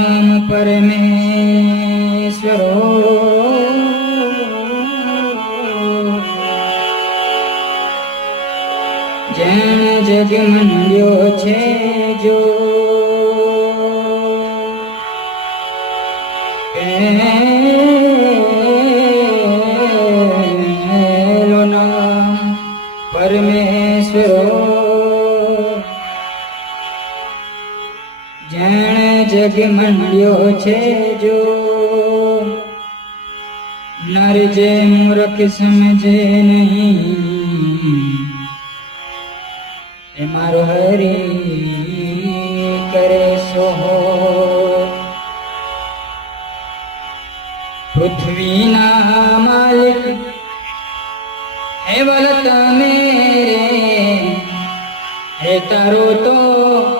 રામ પરમેશ્વરો જેણ જગ મંડ્યો છે જો જાણે જગ મળ્યો છે જો. નર જે મૂર્ખ સમજે નહીં. એ મારો હરી કરે સોહો પૃથ્વીના માલિક, હે વલ તમે રે. તારો તો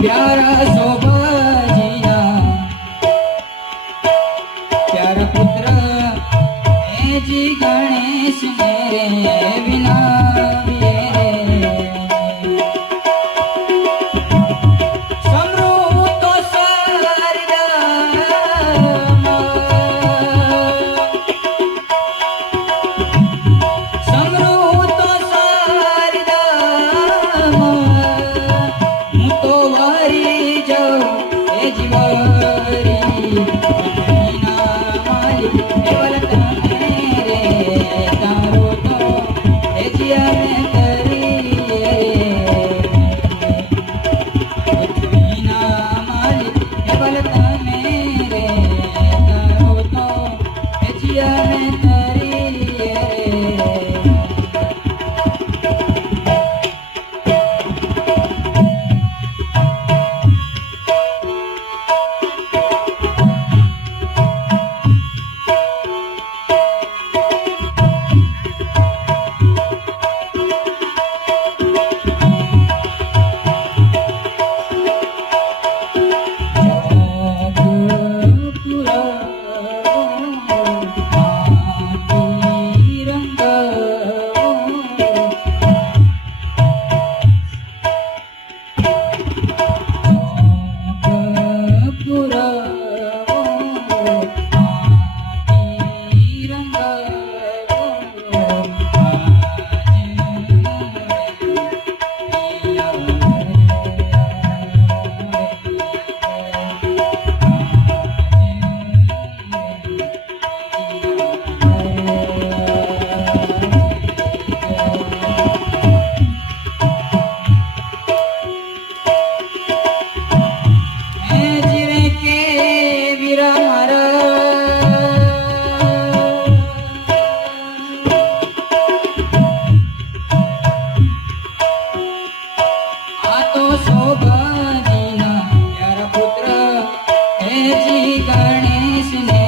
Yara Zobar. જી ગણેશને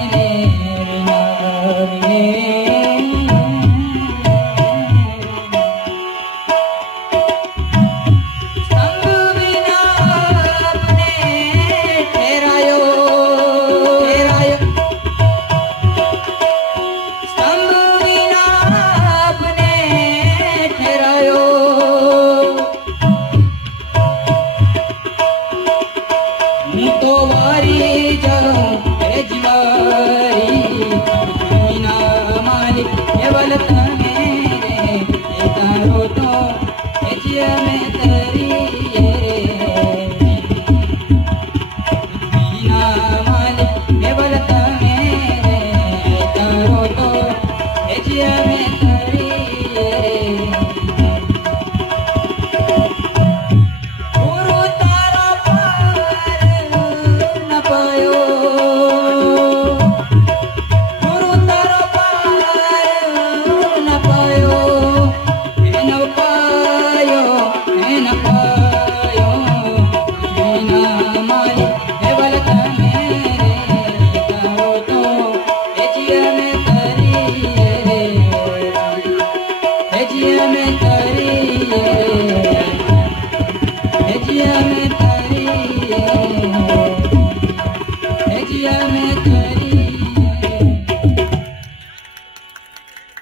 राज्य में करे